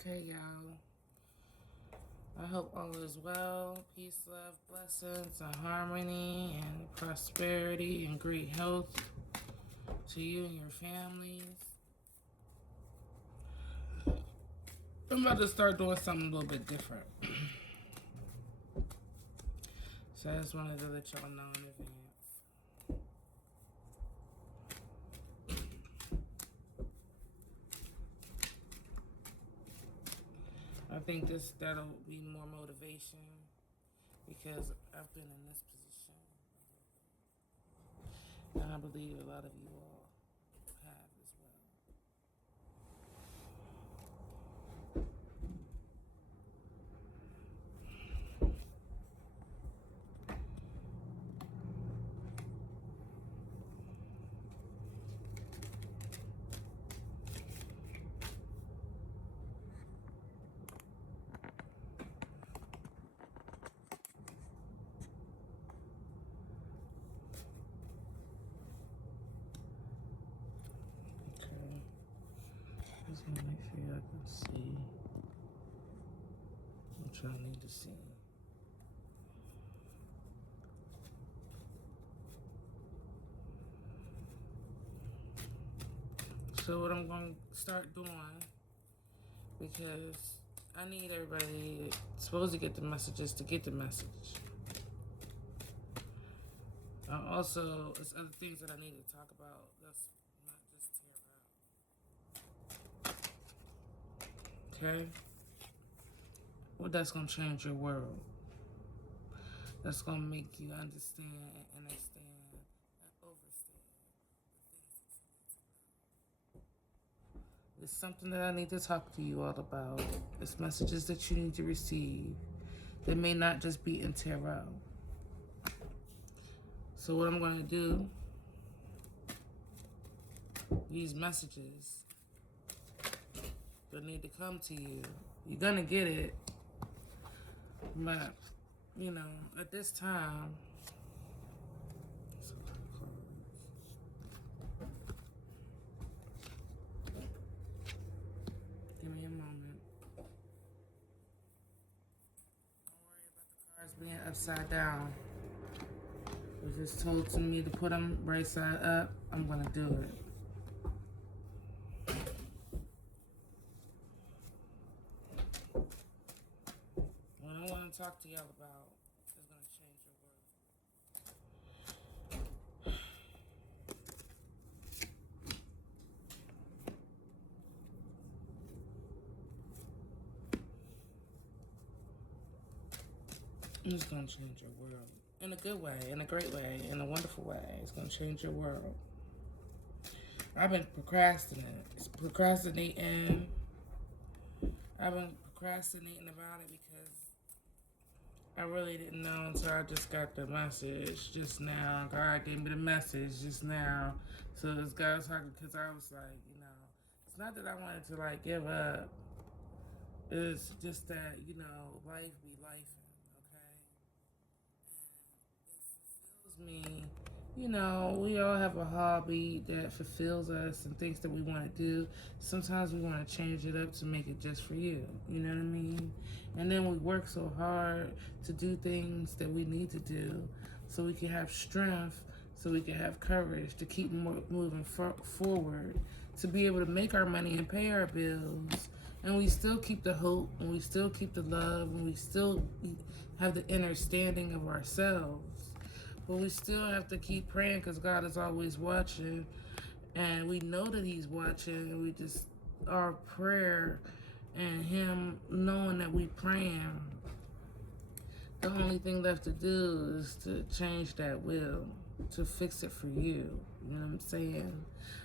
Okay, y'all. I hope all is well. Peace, love, blessings, and harmony, and prosperity, and great health to you and your families. I'm about to start doing something a little bit different. So I just wanted to let y'all know in advance. I think that'll be more motivation because I've been in this position. And I believe a lot of you all have as well. Okay. Just want to make sure y'all can see what y'all need to see. So what I'm going to start doing, because I need everybody supposed to get the messages to get the message. Also, there's other things that I need to talk about. That's not just tear out. Okay? Well, that's going to change your world. That's going to make you understand and understand and overstand the things that you need to know. It's something that I need to talk to you all about. It's messages that you need to receive that may not just be in tarot. So what I'm going to do, these messages that need to come to you, you're going to get it. But, you know, at this time, give me a moment. Don't worry about the cards being upside down. If it's told to me to put them right side up, I'm going to do it. What I want to talk to y'all about is going to change your world. It's going to change your world. In a good way, in a great way, in a wonderful way. It's going to change your world. I've been procrastinating. I've been procrastinating about it because I really didn't know until I just got the message just now. God gave me the message just now. So this guy was talking because I was like, you know, it's not that I wanted to like give up. It's just that, you know, life be life, okay? And it fulfills me. You know, we all have a hobby that fulfills us and things that we want to do. Sometimes we want to change it up to make it just for you. You know what I mean? And then we work so hard to do things that we need to do so we can have strength, so we can have courage to keep moving forward, to be able to make our money and pay our bills. And we still keep the hope, and we still keep the love, and we still have the understanding of ourselves. But we still have to keep praying because God is always watching. And we know that He's watching. And we just, our prayer and Him knowing that we praying, the only thing left to do is to change that will, to fix it for you. You know what I'm saying?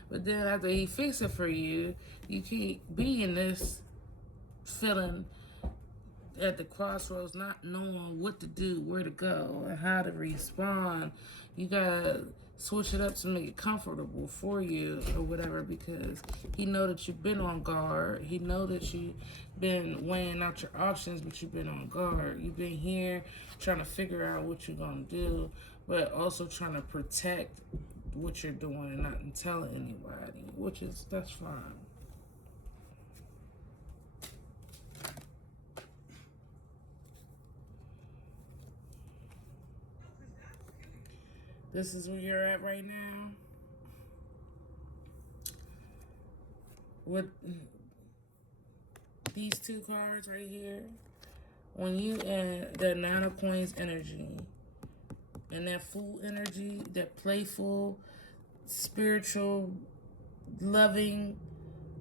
But then after He fixes it for you, you can't be in this feeling at the crossroads, not knowing what to do, where to go, and how to respond. You gotta switch it up to make it comfortable for you or whatever, because He know that you've been on guard. He know that you've been weighing out your options, but you've been on guard. You've been here trying to figure out what you're gonna do, but also trying to protect what you're doing and not telling anybody, that's fine. This is where you're at right now. With these two cards right here, when you add that Nine of Coins energy and that Fool energy, that playful, spiritual, loving,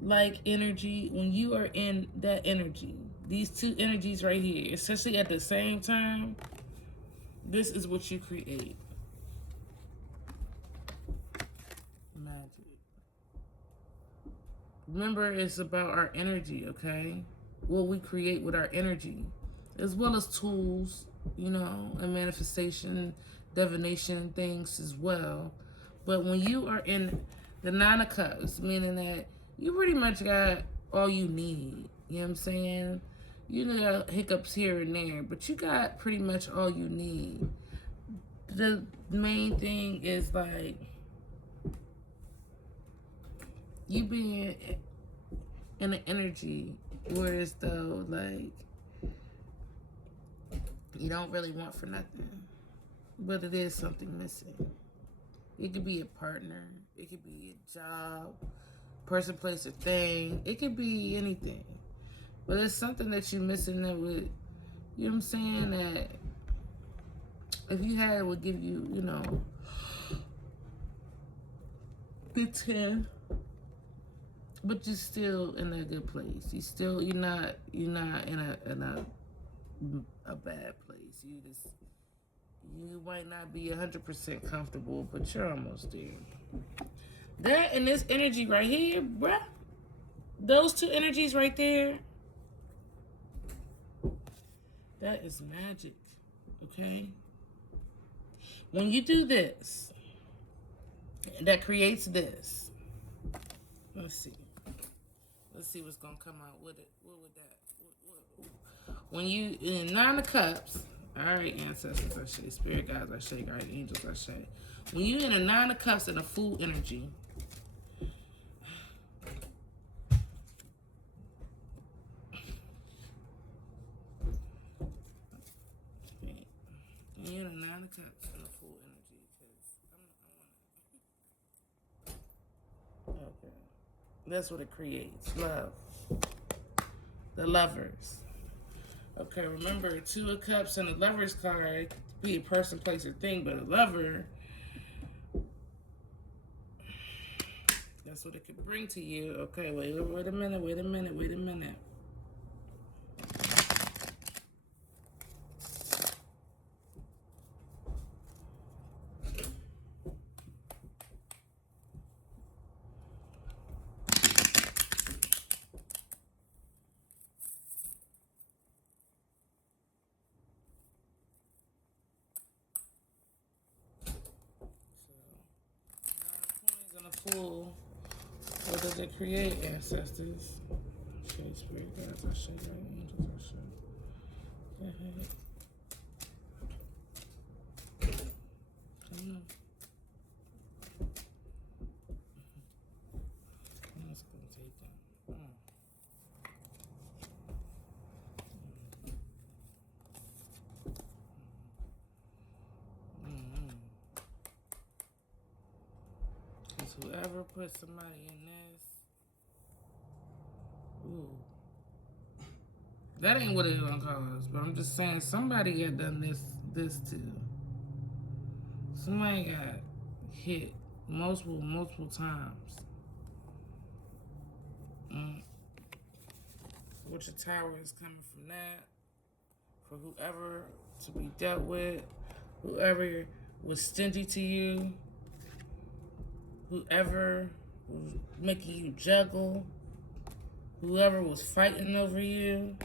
like energy, when you are in that energy, these two energies right here, especially at the same time, this is what you create. Magic. Remember, it's about our energy, okay? What we create with our energy, as well as tools, you know, and manifestation, divination things as well. But when you are in the Nine of Cups, meaning that you pretty much got all you need, you know what I'm saying? You got hiccups here and there, but you got pretty much all you need. The main thing is like you being in an energy where it's though like you don't really want for nothing, but it is something missing. It could be a partner, it could be a job, person, place, or thing. It could be anything, but it's something that you're missing that would, you know what I'm saying, that if you had it would give you, you know, the 10. But you're still in a good place. You're not in a bad place. You might not be 100% comfortable, but you're almost there. That and this energy right here, bruh. Those two energies right there. That is magic. Okay? When you do this, that creates this. Let's see. Let's see what's gonna come out with it. What would that? When you in Nine of Cups, all right, ancestors, I say, spirit guides, I say, guardian angels, I say. When you in a Nine of Cups and a Fool energy, when you in a Nine of Cups and a Fool energy, because okay, that's what it creates. Love. The Lovers. Okay, remember, Two of Cups and the Lovers card could be a person, place, or thing, but a lover, that's what it could bring to you. Okay, wait a minute. Fool. What does it create, ancestors? Show spirit guides, I show you angels, I show. Go ahead. Come on. I'm just gonna take them. Because whoever put somebody in this, ooh. That ain't what it's gonna cause, but I'm just saying somebody got done this too. Somebody got hit multiple times. Which the Tower is coming from that. For whoever to be dealt with, whoever was stingy to you, whoever was making you juggle, whoever was fighting over you,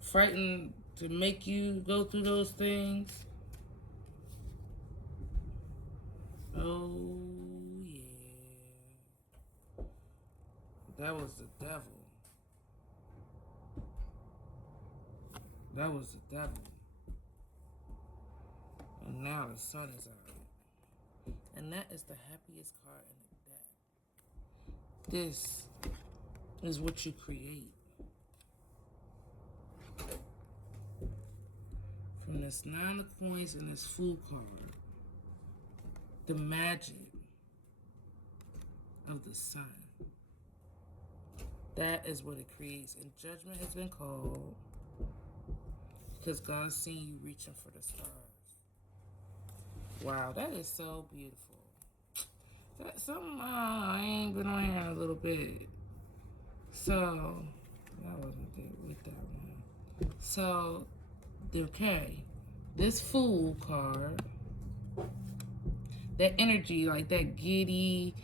fighting to make you go through those things. Oh, yeah. That was the devil. That was the devil. And now the sun is out. And that is the happiest card in the deck. This is what you create. From this Nine of Coins and this Fool card. the magic of the sun. That is what it creates. And judgment has been called because God's seen you reaching for the stars. Wow, that is so beautiful. That's something I ain't been on here in a little bit. So, I wasn't there with that one. So, okay, this Fool card, that energy, like that giddy,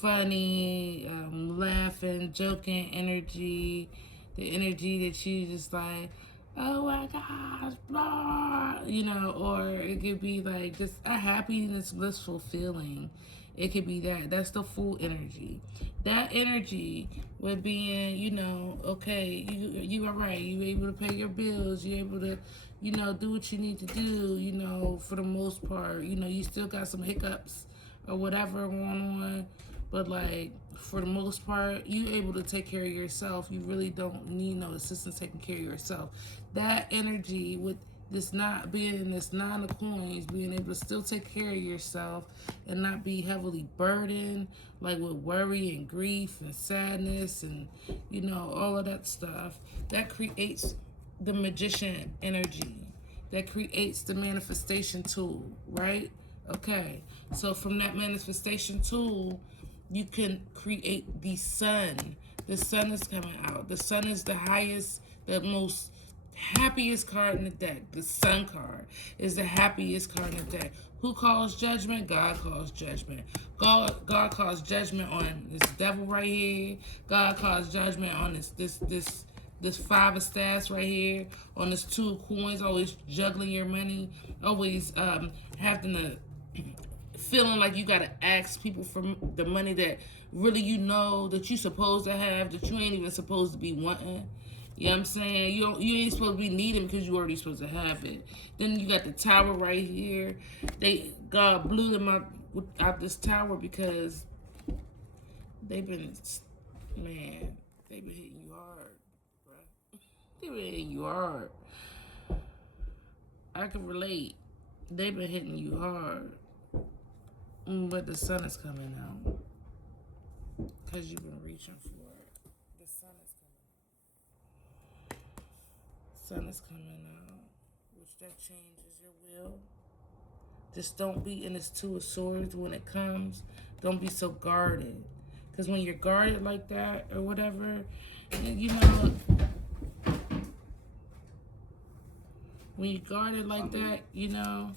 funny, laughing, joking energy, the energy that you just like, oh my gosh, blah, you know, or it could be like just a happiness, blissful feeling. It could be that. That's the Fool energy. That energy with being, you know, okay, you are right. You able to pay your bills. You able to, you know, do what you need to do. You know, for the most part, you know, you still got some hiccups or whatever going on, but like for the most part, you able to take care of yourself. You really don't need no assistance taking care of yourself. That energy with this not being in this 9 of coins, being able to still take care of yourself and not be heavily burdened, like with worry and grief and sadness and, you know, all of that stuff, that creates the magician energy. That creates the manifestation tool, right? Okay, so from that manifestation tool, you can create the sun. The sun is coming out. The sun is the highest, the most happiest card in the deck. The sun card is the happiest card in the deck. Who calls judgment? God calls judgment. God calls judgment on this devil right here. God calls judgment on this 5 of staffs right here, on this 2 of coins, always juggling your money, always having to feeling like you gotta ask people for the money that really you know that you supposed to have, that you ain't even supposed to be wanting. You know what I'm saying? You ain't supposed to be needing because you already supposed to have it. Then you got the tower right here. God blew them out this tower because they've been hitting you hard, bro. They've been hitting you hard. I can relate. They've been hitting you hard. But the sun is coming out. Because you've been reaching for it. The sun is coming out. Sun is coming out. Which that changes your will. Just don't be in this 2 of swords when it comes. Don't be so guarded. Because when you're guarded like that or whatever, you know, when you're guarded like that, you know,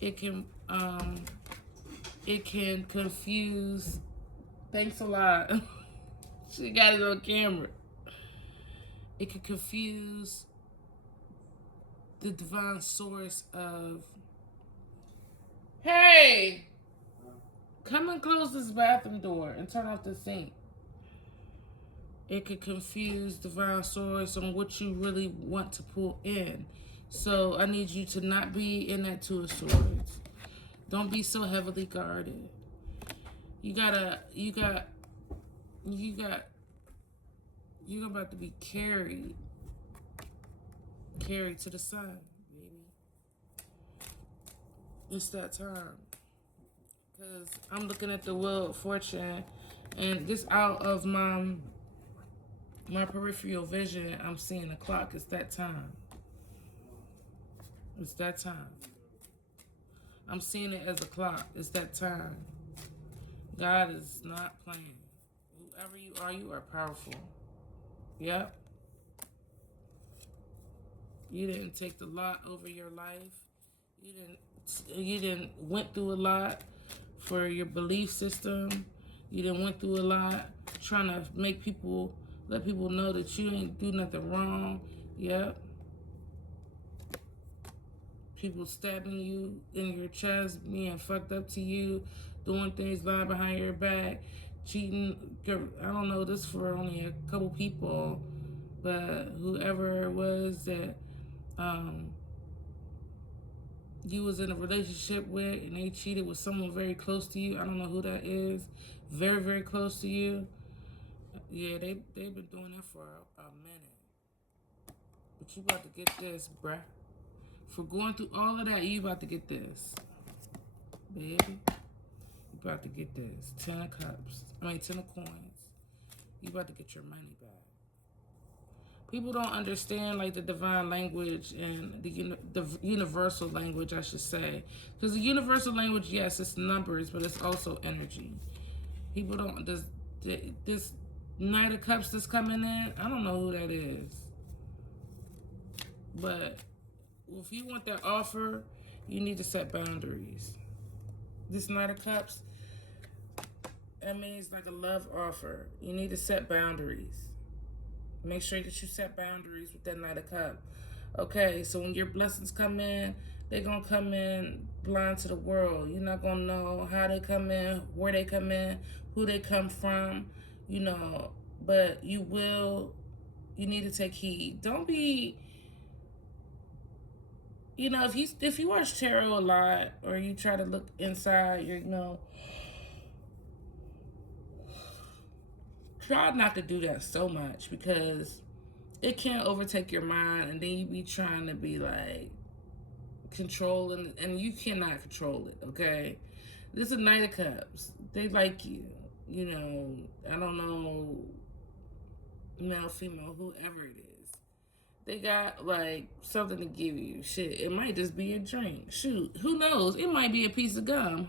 it can confuse. Thanks a lot. She got it on camera. It can confuse the divine source of, hey, come and close this bathroom door and turn off the sink. It could confuse divine source on what you really want to pull in. So I need you to not be in that 2 of swords. Don't be so heavily guarded. You're about to be carried to the sun, baby. It's that time. Because I'm looking at the Wheel of Fortune, and just out of my peripheral vision, I'm seeing the clock. It's that time. It's that time. I'm seeing it as a clock. It's that time. God is not playing. Whoever you are powerful. Yep. You didn't take the lot over your life. You didn't went through a lot for your belief system. You didn't went through a lot trying to let people know that you ain't do nothing wrong. Yep. People stabbing you in your chest, being fucked up to you, doing things lying behind your back, cheating. I don't know this for only a couple people, but whoever it was that you was in a relationship with and they cheated with someone very close to you. I don't know who that is. Very, very close to you. Yeah, they've been doing that for a minute. But you about to get this, bruh. For going through all of that, you about to get this. baby. You about to get this. 10 of cups. 10 of coins. You about to get your money back. People don't understand like the divine language and the universal language, I should say. Because the universal language, yes, it's numbers, but it's also energy. People don't, this Knight of Cups that's coming in, I don't know who that is. But if you want that offer, you need to set boundaries. This Knight of Cups, that means like a love offer. You need to set boundaries. Make sure that you set boundaries with that Knight of Cups. Okay, so when your blessings come in, they're going to come in blind to the world. You're not going to know how they come in, where they come in, who they come from, but you need to take heed. Don't be, if you watch tarot a lot or you try to look inside try not to do that so much because it can overtake your mind and then you be trying to be like controlling and you cannot control it, okay? This is a Knight of Cups. They like you. I don't know, male, female, whoever it is. They got like something to give you. Shit, it might just be a drink. Shoot, who knows? It might be a piece of gum.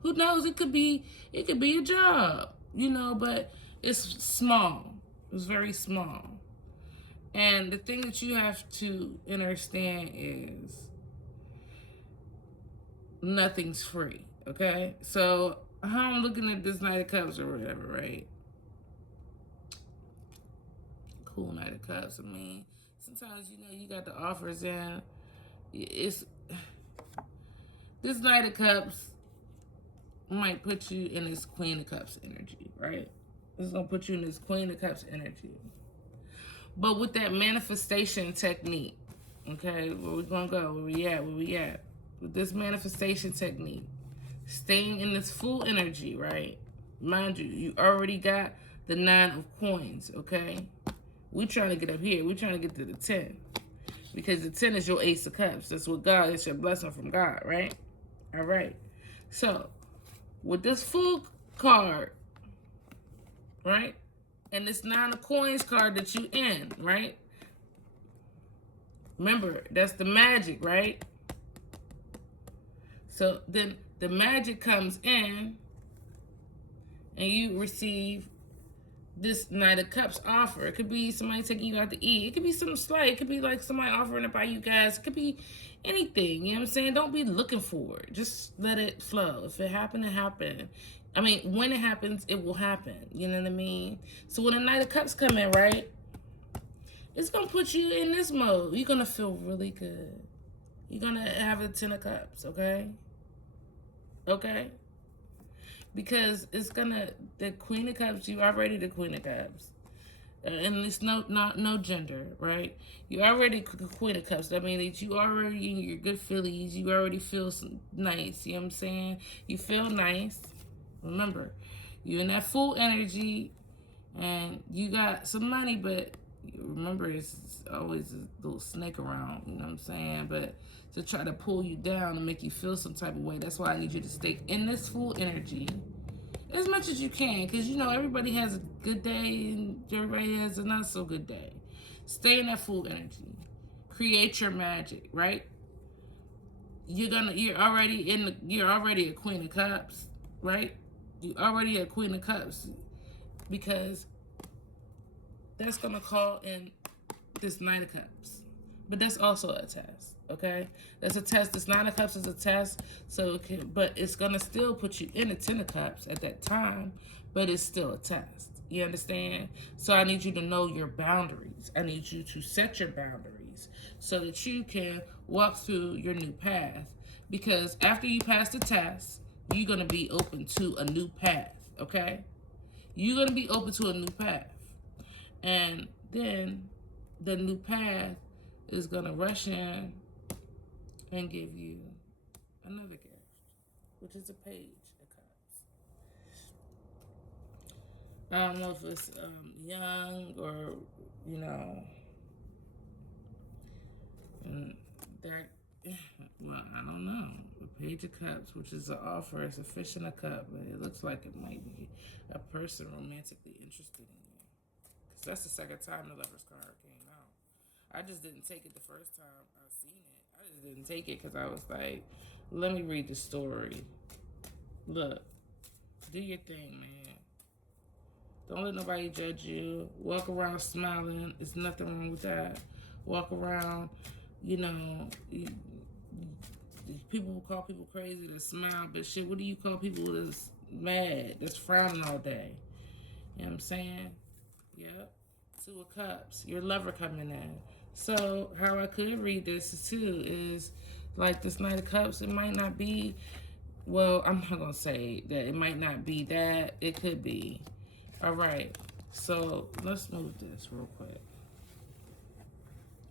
Who knows? It could be a job. But it's small. It's very small. And the thing that you have to understand is nothing's free. Okay? So how I'm looking at this Knight of Cups or whatever, right? Cool Knight of Cups. Sometimes you got the offers in. It's this Knight of Cups might put you in this Queen of Cups energy, right? It's gonna put you in this Queen of Cups energy. But with that manifestation technique, okay, where we gonna go? Where we at? With this manifestation technique, staying in this full energy, right? Mind you, you already got the 9 of coins, okay? We trying to get up here. We trying to get to the 10. Because the 10 is your Ace of Cups. That's what God, it's your blessing from God, right? All right. So, with this full card, right? And this 9 of coins card that you in, right? Remember, that's the magic, right? So then the magic comes in and you receive this Knight of Cups offer. It could be somebody taking you out to eat. It could be something slight. It could be like somebody offering to buy you guys. It could be anything. You know what I'm saying? Don't be looking for it. Just let it flow. If it happened, it happened. When it happens, it will happen. You know what I mean? So when the Knight of Cups come in, right? It's going to put you in this mode. You're going to feel really good. You're going to have a 10 of Cups, okay? Okay? Because it's the Queen of Cups, you already the Queen of Cups. And it's no gender, right? You already Queen of Cups. That means that you already in your good feelings. You already feel nice. You know what I'm saying? You feel nice. Remember, you're in that full energy and you got some money, but remember, it's always a little snake around, you know what I'm saying? But to try to pull you down and make you feel some type of way. That's why I need you to stay in this full energy as much as you can, because everybody has a good day and everybody has a not so good day. Stay in that full energy. Create your magic, right? You're already a Queen of Cups, right? You're already a Queen of Cups because that's gonna call in this Knight of Cups. But that's also a test, okay? That's a test. This 9 of Cups is a test, but it's gonna still put you in the 10 of Cups at that time, but it's still a test. You understand? So I need you to know your boundaries. I need you to set your boundaries so that you can walk through your new path. Because after you pass the test, you're gonna be open to a new path, okay? You're gonna be open to a new path. And then the new path is going to rush in and give you another gift, which is a Page of Cups. I don't know if it's young or, that, well, I don't know. Page of Cups, which is an offer. It's a fish in a cup, but it looks like it might be a person romantically interested in you. Because that's the second time the Lover's card came out. I just didn't take it the first time I seen it. I just didn't take it because I was like, let me read the story. Look, do your thing, man. Don't let nobody judge you. Walk around smiling. There's nothing wrong with that. Walk around, you know, people will call people crazy to smile, but shit, what do you call people that's mad, that's frowning all day? You know what I'm saying? Yep. Two of Cups. Your lover coming in. So how I could read this too is like this Knight of Cups. It might not be. Well, I'm not gonna say that it might not be that. It could be. All right. So let's move this real quick.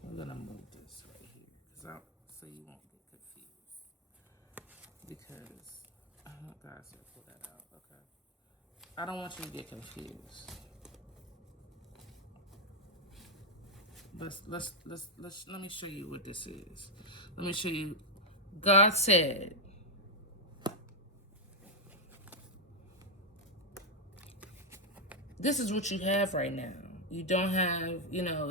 I'm gonna move this right here so you won't get confused. Because oh God, so pull that out. Okay. I don't want you to get confused. Let me show you what this is. Let me show you. God said, this is what you have right now. You don't have,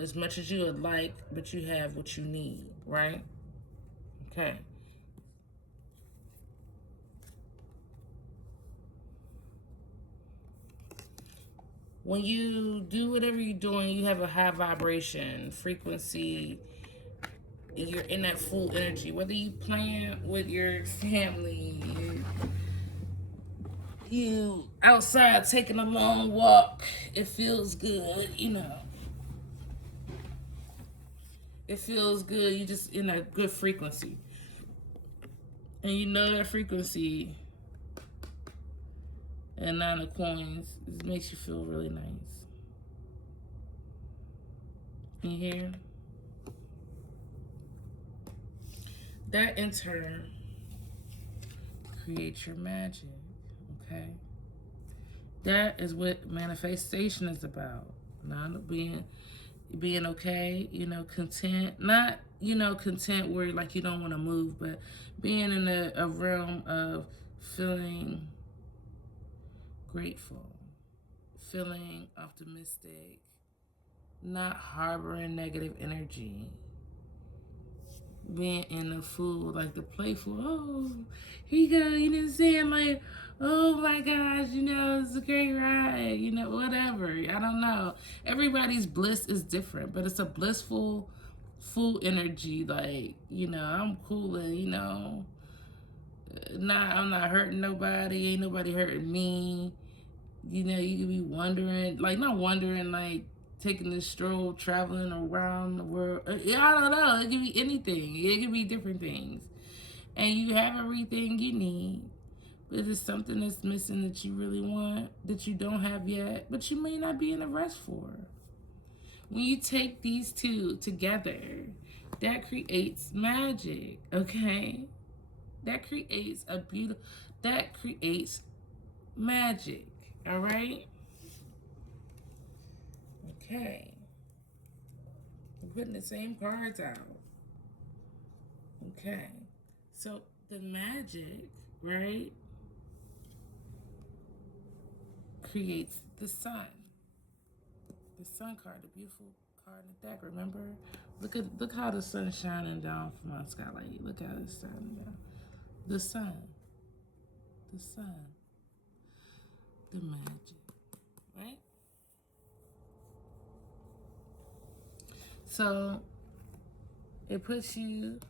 as much as you would like, but you have what you need, right? Okay. When you do whatever you're doing, you have a high vibration, frequency. You're in that full energy. Whether you plan with your family, you outside taking a long walk, it feels good, It feels good. You just in a good frequency. And you know that frequency and 9 of coins, it makes you feel really nice. You hear? That in turn creates your magic, okay? That is what manifestation is about. Not being okay, content. Not, content where like you don't want to move, but being in a realm of feeling grateful, feeling optimistic, not harboring negative energy, being in the food, like the playful, oh, here you go, you know what I'm saying? Like, oh my gosh, it's a great ride, whatever. I don't know. Everybody's bliss is different, but it's a blissful, full energy. Like, I'm cool and, I'm not hurting nobody. Ain't nobody hurting me. You could be wondering, like, not wondering, like, taking this stroll, traveling around the world. I don't know. It could be anything. It could be different things. And you have everything you need. But it's something that's missing that you really want, that you don't have yet, but you may not be in a rush for. When you take these two together, that creates magic, okay? That creates magic, all right? Okay. We're putting the same cards out. Okay. So the magic, right, creates the sun. The sun card, the beautiful card in the deck, remember? Look how the sun's shining down from our skylight. Look how it's shining down. The sun. The sun. The magic. Right? So it puts you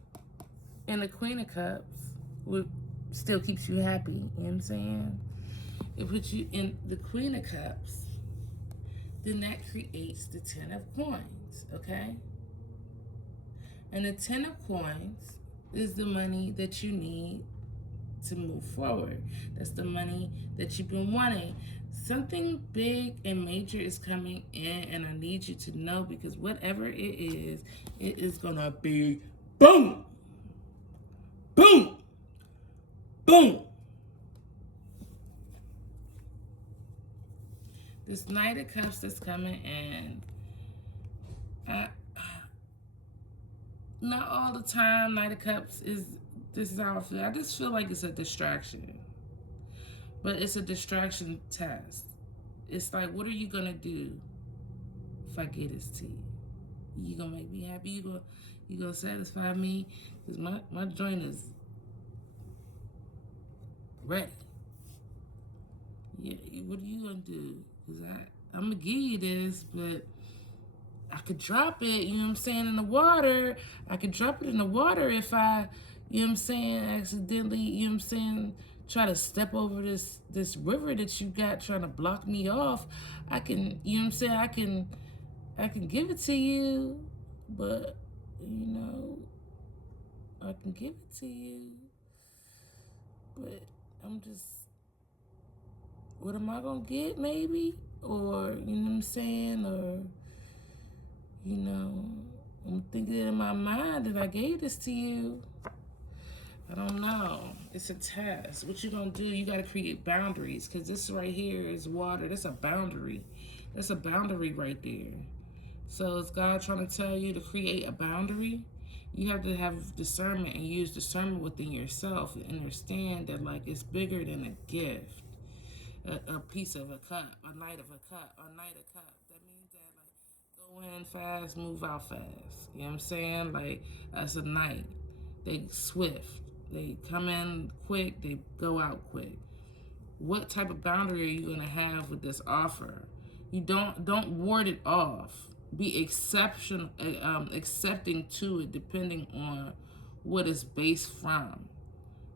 in the Queen of Cups, which still keeps you happy, you know what I'm saying? It puts you in the Queen of Cups, then that creates the 10 of coins, okay? And the 10 of coins is the money that you need to move forward. That's the money that you've been wanting. Something big and major is coming in, and I need you to know, because whatever it is gonna be boom, boom, boom. This Knight of Cups that's coming in, not all the time Knight of Cups is This is how I feel. I just feel like it's a distraction. But it's a distraction test. It's like, what are you gonna do if I get this to you? You gonna make me happy? You gonna satisfy me? Cause my joint is ready. Yeah, what are you gonna do? Cause I'm gonna give you this, but I could drop it, you know what I'm saying, in the water. I could drop it in the water if I, you know what I'm saying, accidentally, you know what I'm saying, try to step over this river that you got trying to block me off. I can, you know what I'm saying, I can give it to you, but, you know, I can give it to you, but I'm just, what am I gonna get, maybe? Or, you know what I'm saying, or, you know, I'm thinking in my mind that I gave this to you. I don't know. It's a test. What you gonna do? You gotta create boundaries, because this right here is water. That's a boundary. That's a boundary right there. So is God trying to tell you to create a boundary? You have to have discernment and use discernment within yourself and understand that, like, it's bigger than a gift. A piece of a cup, a night of a cup, a night of cup. That means that, like, go in fast, move out fast. You know what I'm saying? Like, that's a night. They swift. They come in quick, they go out quick. What type of boundary are you gonna have with this offer? You don't ward it off. Be accepting to it, depending on what it's based from.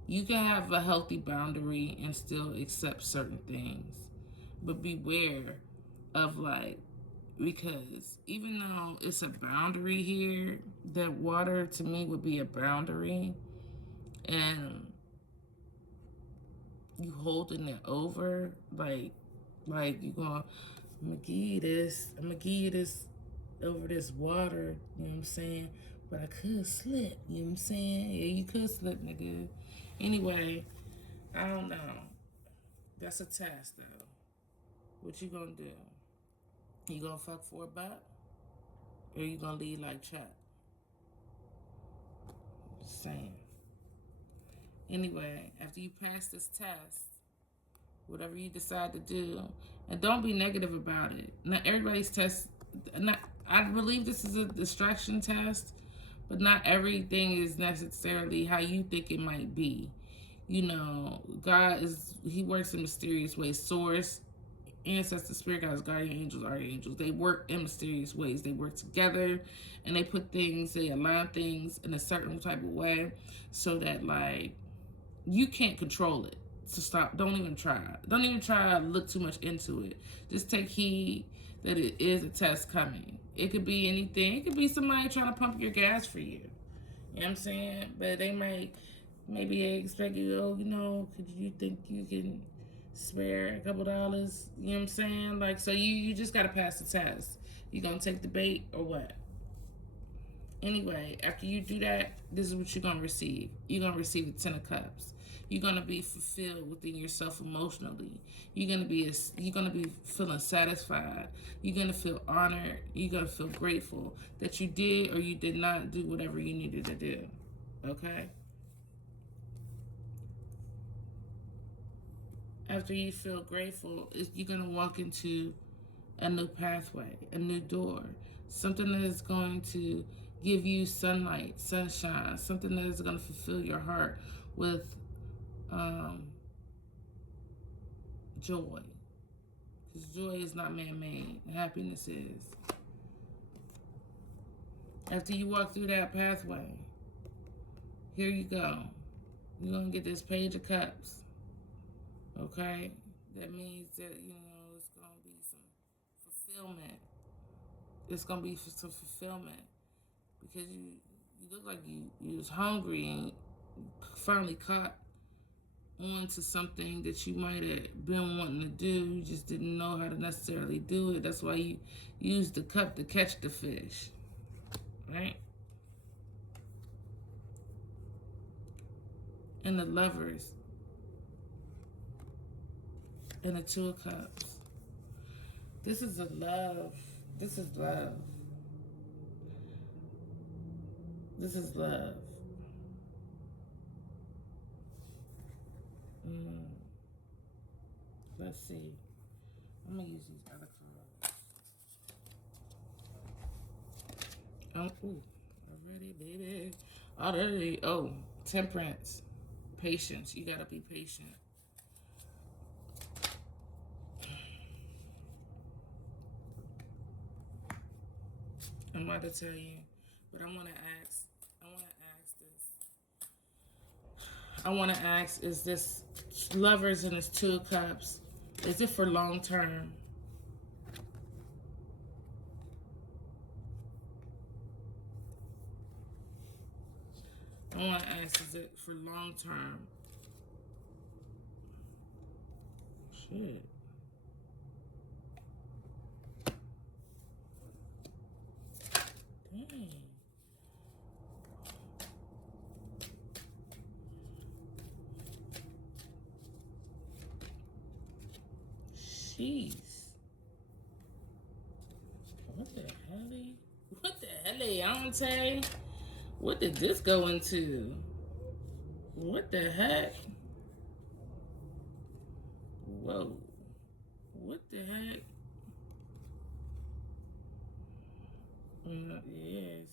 You can have a healthy boundary and still accept certain things, but beware of, like, because even though it's a boundary here, that water to me would be a boundary, and you holding it over, like you gonna, I'm gonna give you this over this water, you know what I'm saying? But I could slip, you know what I'm saying? Yeah, you could slip, nigga. Anyway, I don't know. That's a test, though. What you gonna do? You gonna fuck for a buck? Or you gonna lead like Chuck? Just saying. Anyway, after you pass this test, whatever you decide to do, and don't be negative about it. Not everybody's test, I believe this is a distraction test, but not everything is necessarily how you think it might be. You know, He works in mysterious ways. Source, ancestor, spirit guides, guardian angels, archangels, they work in mysterious ways. They work together, and they align things in a certain type of way so that, like, you can't control it. So stop. Don't even try. Don't even try to look too much into it. Just take heed that it is a test coming. It could be anything. It could be somebody trying to pump your gas for you. You know what I'm saying? But maybe they expect you, oh, could you think you can spare a couple dollars? You know what I'm saying? Like, so you just got to pass the test. You going to take the bait or what? Anyway, after you do that, this is what you're going to receive. You're going to receive the 10 of Cups. You're going to be fulfilled within yourself emotionally. You're going to be feeling satisfied. You're going to feel honored. You're going to feel grateful that you did or you did not do whatever you needed to do. Okay? After you feel grateful, you're going to walk into a new pathway, a new door, something that is going to give you sunlight, sunshine, something that is going to fulfill your heart with joy. Because joy is not man-made. Happiness is. After you walk through that pathway, here you go. You're going to get this Page of Cups. Okay? That means that, it's going to be some fulfillment. It's going to be some fulfillment. Because you look like you was hungry and finally caught on to something that you might have been wanting to do. You just didn't know how to necessarily do it. That's why you used the cup to catch the fish. Right? And the Lovers. And the Two of Cups. This is a love. This is love. This is love. Mm, let's see. I'm gonna use these other cards. Ooh, already, baby. Already. Oh, temperance, patience. You gotta be patient. I'm about to tell you, but I want to ask. I want to ask this. I want to ask: is this lovers in this two of cups? Is it for long term? I want to ask: is it for long term? Shit. Dang. Jeez. What the hell? What the hell, Auntie? What did this go into? What the heck? Whoa. What the heck? Yes.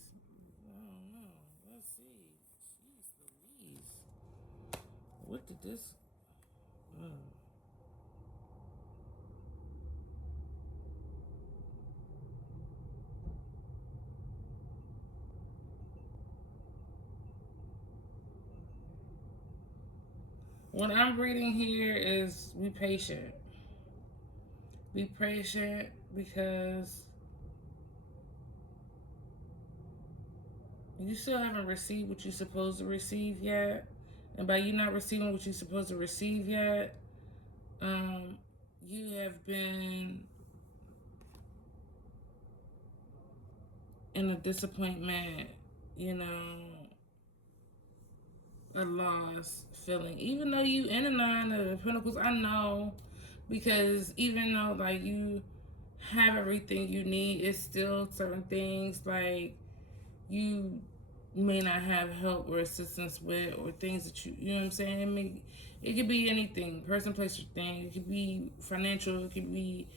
I don't know. Let's see. Jeez Louise. What did this? Oh. What I'm reading here is be patient. Be patient because you still haven't received what you're supposed to receive yet. And by you not receiving what you're supposed to receive yet, you have been in a disappointment, you know, a loss feeling. Even though you in a Nine of Pentacles, I know, because even though like you have everything you need, it's still certain things like you may not have help or assistance with, or things that you know what I'm saying. It could be anything, person, place, or thing. It could be financial. It could be,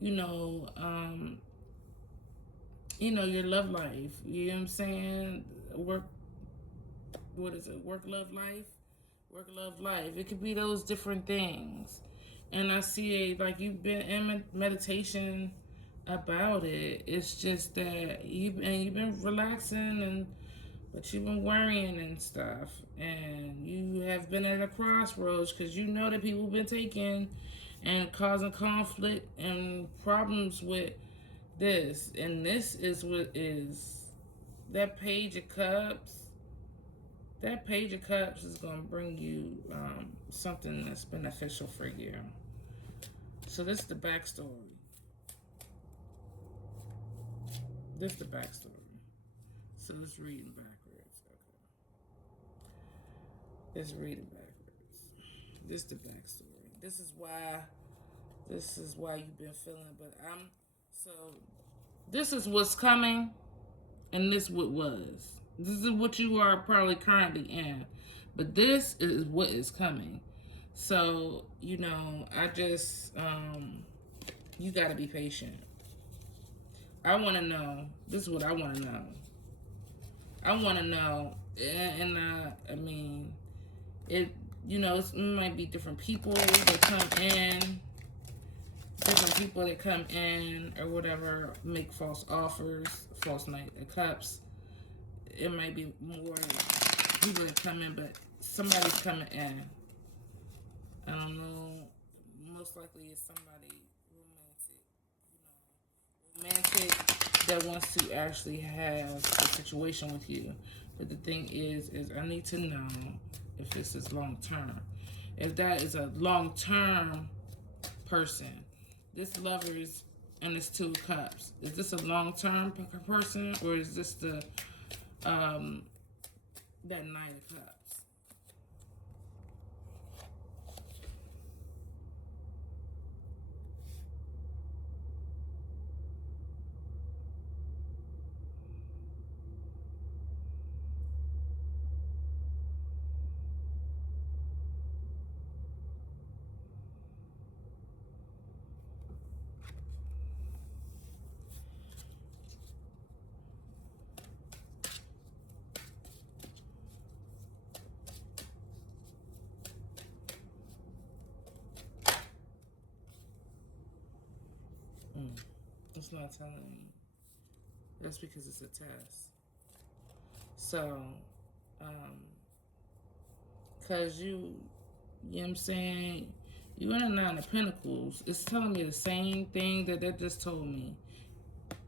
you know, your love life. You know what I'm saying? Work. What is it? Work, love, life. Work, love, life. It could be those different things. And I see it like you've been in meditation about it. It's just that you've been relaxing, and but you've been worrying and stuff, and you have been at a crossroads because you know that people have been taking and causing conflict and problems with this, and this is what is that Page of Cups. That Page of Cups is going to bring you something that's beneficial for you. So this is the backstory. This is the backstory. So let's read backwards. Okay. Let's read backwards. This is the backstory. This is why you've been feeling. But so this is what's coming, and this what was. This is what you are probably currently in, but this is what is coming. So I just you got to be patient. I want to know. This is what I want to know. I want to know, and I mean, it. It might be different people that come in, or whatever, make false offers, false Knight of Cups. It might be more people that come in, but somebody's coming in. I don't know. Most likely it's somebody romantic that wants to actually have a situation with you. But the thing is I need to know if this is long term. If that is a long term person, this Lovers and this Two of Cups, is this a long term person, or is this the that Nine of Cups? It's not telling me. That's because it's a test. So, cause you know what I'm saying? You in a Nine of Pentacles. It's telling me the same thing that they just told me.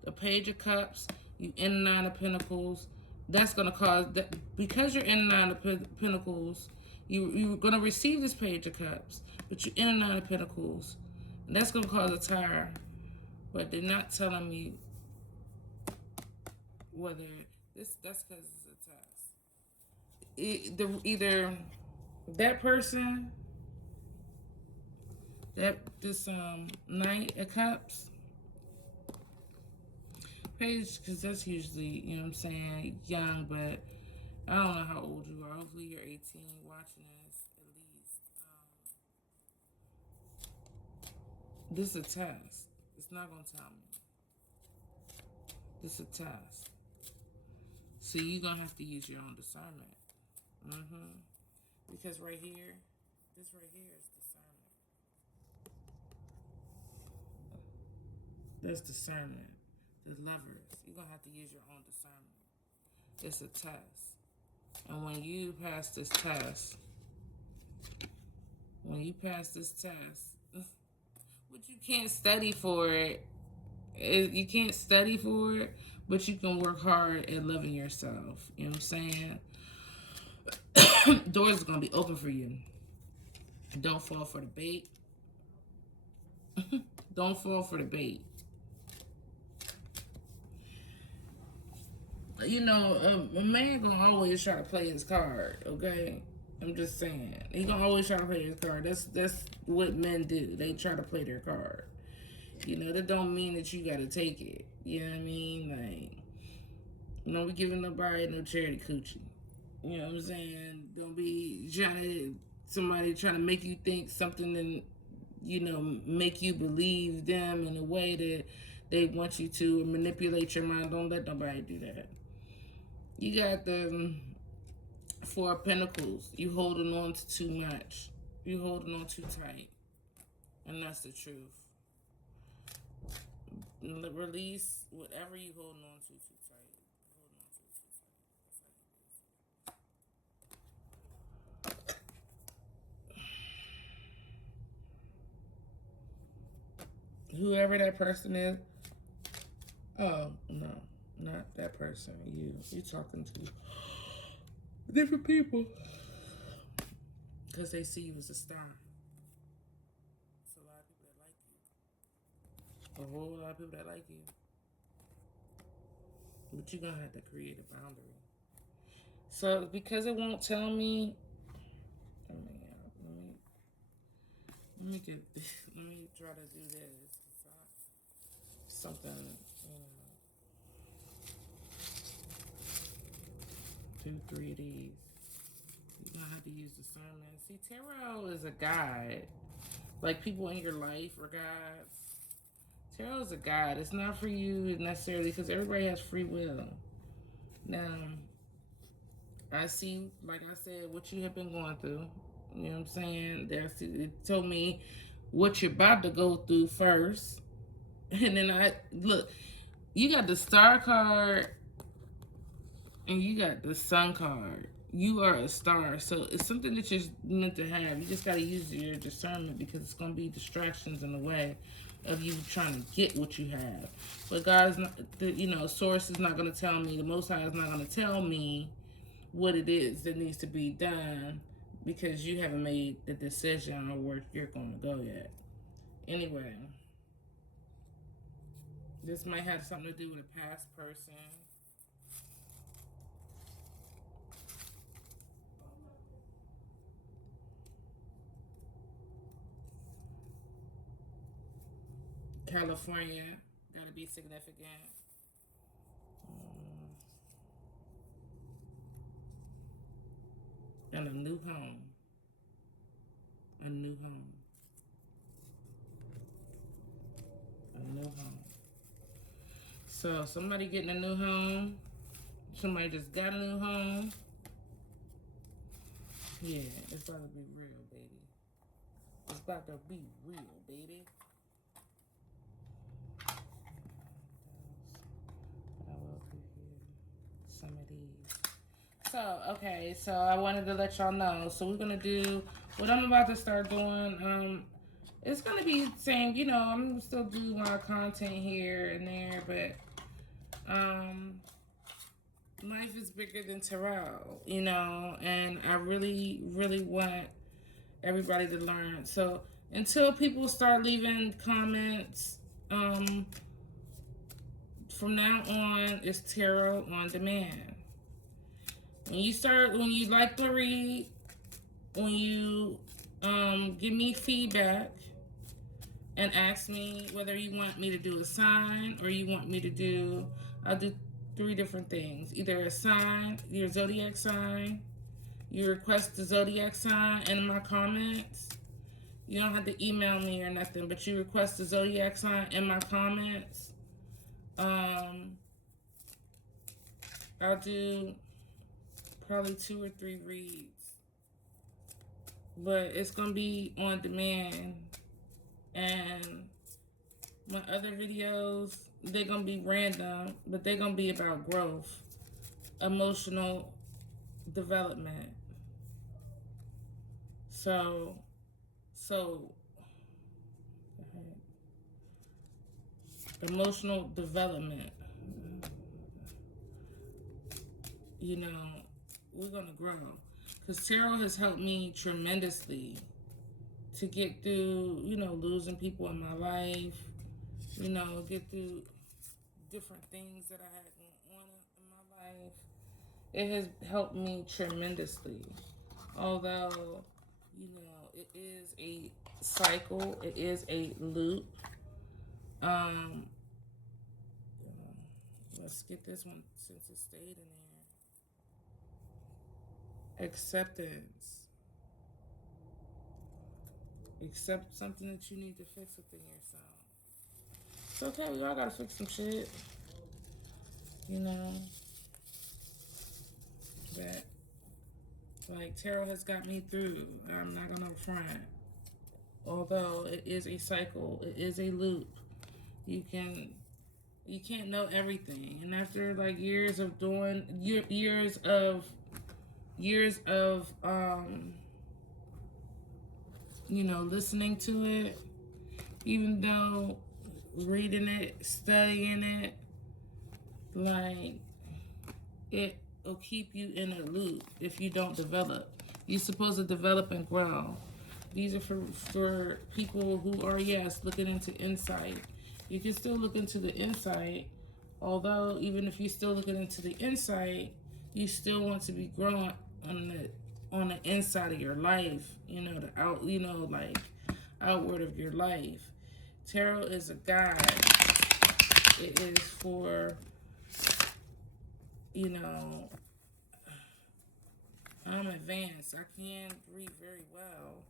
The Page of Cups, you in the Nine of Pentacles. That's gonna cause that because you're in the Nine of Pentacles. You're gonna receive this Page of Cups, but you're in the Nine of Pentacles. And that's gonna cause a tire. But they're not telling me whether that's because it's a test. Either that person, this Knight of Cups page, because that's usually, you know what I'm saying, young, but I don't know how old you are. Hopefully you're 18 watching this at least. This is a test. It's not gonna tell me. This is a test. So you're gonna have to use your own discernment. Because right here, this right here is discernment. That's discernment. The Lovers. You're going to have to use your own discernment. It's a test. And when you pass this test, but you can't study for it. You can't study for it, but you can work hard at loving yourself. You know what I'm saying? Doors are going to be open for you. Don't fall for the bait. Don't fall for the bait. You know, a man gonna always try to play his card, okay? I'm just saying. He gonna always try to play his card. That's what men do. They try to play their card. You know, that don't mean that you gotta take it. You know what I mean? Like, don't be giving nobody no charity coochie. You know what I'm saying? Don't be somebody trying to make you think something and, you know, make you believe them in a way that they want you to, or manipulate your mind. Don't let nobody do that. You got the Four of Pentacles. You holding on to too much. You holding on too tight. And that's the truth. Release whatever you holding on to too tight. Holding on to too tight. Whoever that person is. Oh, no. Not that person. You talking to different people. Because they see you as a star. It's a lot of people that like you. A whole lot of people that like you. But you're going to have to create a boundary. So, because it won't tell me... Let me try to do this. Something, you know. 2, 3 of these. You're going to have to use discernment. See, tarot is a guide. Like, people in your life are guides. Tarot is a guide. It's not for you necessarily because everybody has free will. Now, I see, like I said, what you have been going through. You know what I'm saying? It told me what you're about to go through first. And then look, you got the Star card and you got the Sun card. You are a star, so it's something that you're meant to have. You just got to use your discernment because it's going to be distractions in the way of you trying to get what you have. But God's not, Source is not going to tell me, the Most High is not going to tell me what it is that needs to be done because you haven't made the decision on where you're going to go yet. Anyway, this might have something to do with a past person. California, gotta be significant. And a new home. A new home. A new home. So, somebody getting a new home. Somebody just got a new home. Yeah, it's about to be real, baby. It's about to be real, baby. So I wanted to let y'all know. So we're gonna do what I'm about to start doing. It's gonna be the same. You know, I'm gonna still do my content here and there, but life is bigger than Terrell. You know, and I really, really want everybody to learn. So until people start leaving comments, from now on, it's tarot on demand. When you like to read, when you give me feedback and ask me whether you want me to do a sign or you want me to do, I'll do 3 different things. Either a sign, your zodiac sign, you request the zodiac sign in my comments. You don't have to email me or nothing, but you request the zodiac sign in my comments. I'll do probably 2 or 3 reads, but it's gonna be on demand. And my other videos, they're gonna be random, but they're gonna be about growth, emotional development. So emotional development. You know, we're gonna grow. Because tarot has helped me tremendously to get through, you know, losing people in my life, you know, get through different things that I had going on in my life. It has helped me tremendously. Although, you know, it is a cycle, it is a loop. Let's get this one since it stayed in there. Acceptance. Accept something that you need to fix within yourself. It's okay, we all gotta fix some shit. You know? But, like, tarot has got me through. I'm not gonna front. Although it is a cycle, it is a loop. You can't know everything. And after, like, years of you know, listening to it, even though reading it, studying it, like, it will keep you in a loop if you don't develop. You're supposed to develop and grow. These are for people who are, yes, looking into insight. You can still look into the insight, although even if you're still looking into the insight, you still want to be growing on the inside of your life, you know, like outward of your life. Tarot is a guide. It is for, you know, I'm advanced. I can read very well.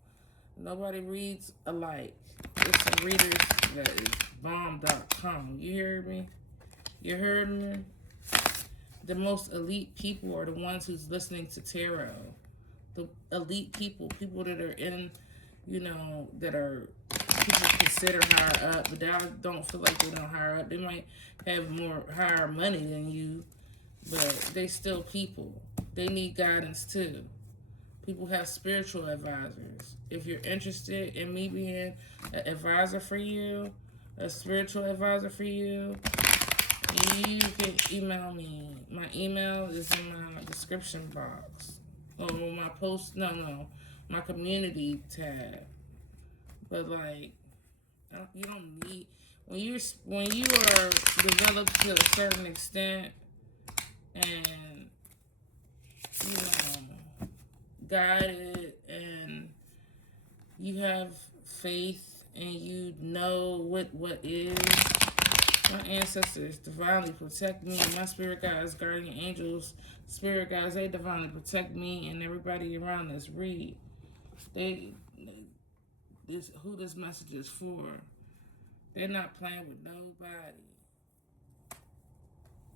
Nobody reads alike. It's a readers that is bomb.com. You heard me? You heard me? The most elite people are the ones who's listening to tarot. The elite people that are in, you know, that are people consider higher up, but they don't feel like they don't higher up. They might have more higher money than you, but they still people. They need guidance too. People have spiritual advisors. If you're interested in me being an advisor for you, a spiritual advisor for you, you can email me. My email is in my description box. Or my post, my community tab. But like, you don't need, when you are developed to a certain extent and, you know, guided and you have faith and you know what is, my ancestors divinely protect me, and my spirit guides, guardian angels, spirit guides, they divinely protect me and everybody around us. Read. Who this message is for. They're not playing with nobody.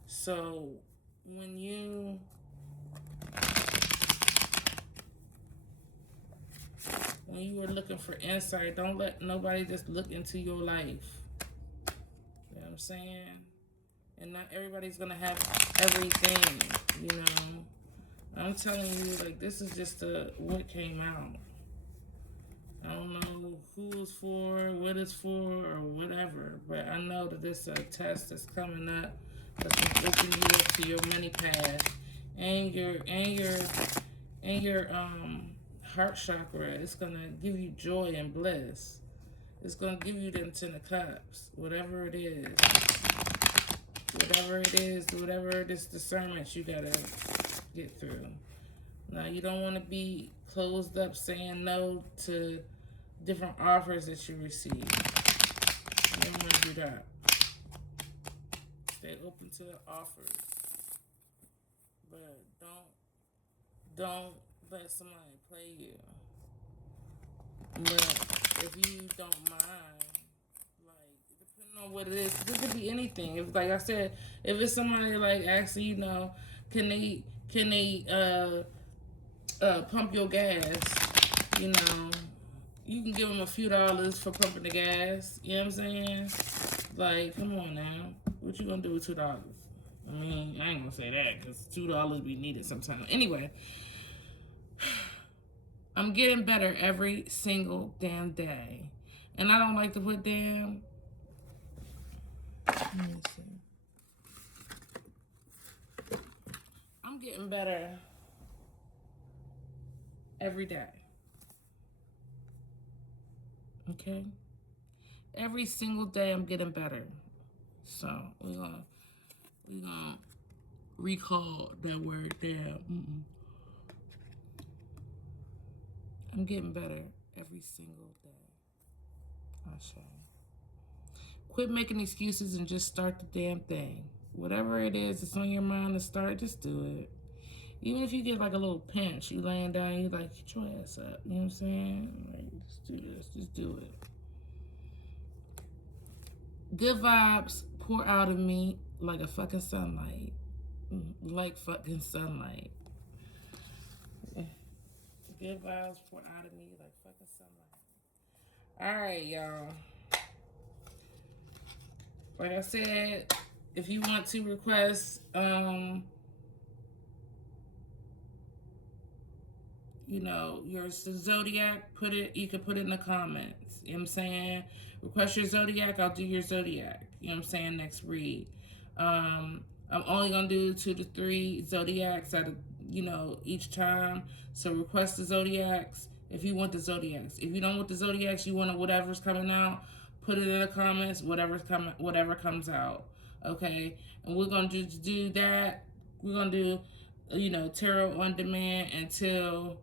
So when you are looking for insight, don't let nobody just look into your life. You know what I'm saying? And not everybody's gonna have everything, you know. I'm telling you, like, this is just what came out. I don't know who it's for, what it's for, or whatever, but I know that this is a test that's coming up that's gonna open you up to your money path and your heart chakra. It's gonna give you joy and bliss. It's gonna give you them 10 of cups, whatever it is. Whatever this discernment you gotta get through. Now, you don't want to be closed up saying no to different offers that you receive. You don't want to do that. Stay open to the offers. But don't let somebody play you. But if you don't mind, like, depending on what it is, this could be anything. If, like I said, if it's somebody like actually, can they pump your gas, you can give them a few dollars for pumping the gas. You know what I'm saying? Like, come on now. What you gonna do with $2? I mean, I ain't gonna say that because $2 be needed sometimes. Anyway, I'm getting better every single damn day. And I don't like to put damn. Let me see. I'm getting better every day. Okay? Every single day I'm getting better. So we're gonna recall that word there. I'm getting better every single day. I'll show you. Quit making excuses and just start the damn thing. Whatever it is that's on your mind to start, just do it. Even if you get like a little pinch, you laying down, you like, get your ass up. You know what I'm saying? Like, just do this. Just do it. Good vibes pour out of me like a fucking sunlight. Like fucking sunlight. Good vibes pour out of me like fucking sunlight. Alright, y'all. Like I said, if you want to request, your zodiac, you can put it in the comments. You know what I'm saying? Request your zodiac, I'll do your zodiac. You know what I'm saying? Next read. I'm only gonna do 2 to 3 zodiacs at each time. So request the zodiacs if you want the zodiacs. If you don't want the zodiacs, you want whatever's coming out, put it in the comments. Whatever comes out. Okay, and we're gonna do that. We're gonna do tarot on demand until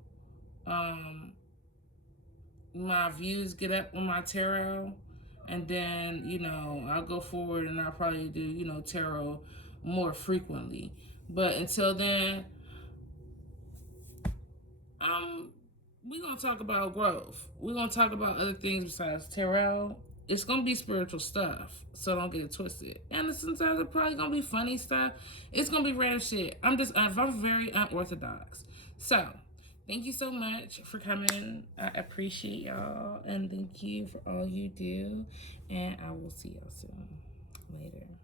my views get up on my tarot, and then I'll go forward and I'll probably do tarot more frequently. But until then, we're gonna talk about growth. We're gonna talk about other things besides tarot. It's gonna be spiritual stuff, so don't get it twisted. And sometimes it's probably gonna be funny stuff. It's gonna be random shit. I'm very unorthodox. So thank you so much for coming. I appreciate y'all, and thank you for all you do. And I will see y'all soon. Later.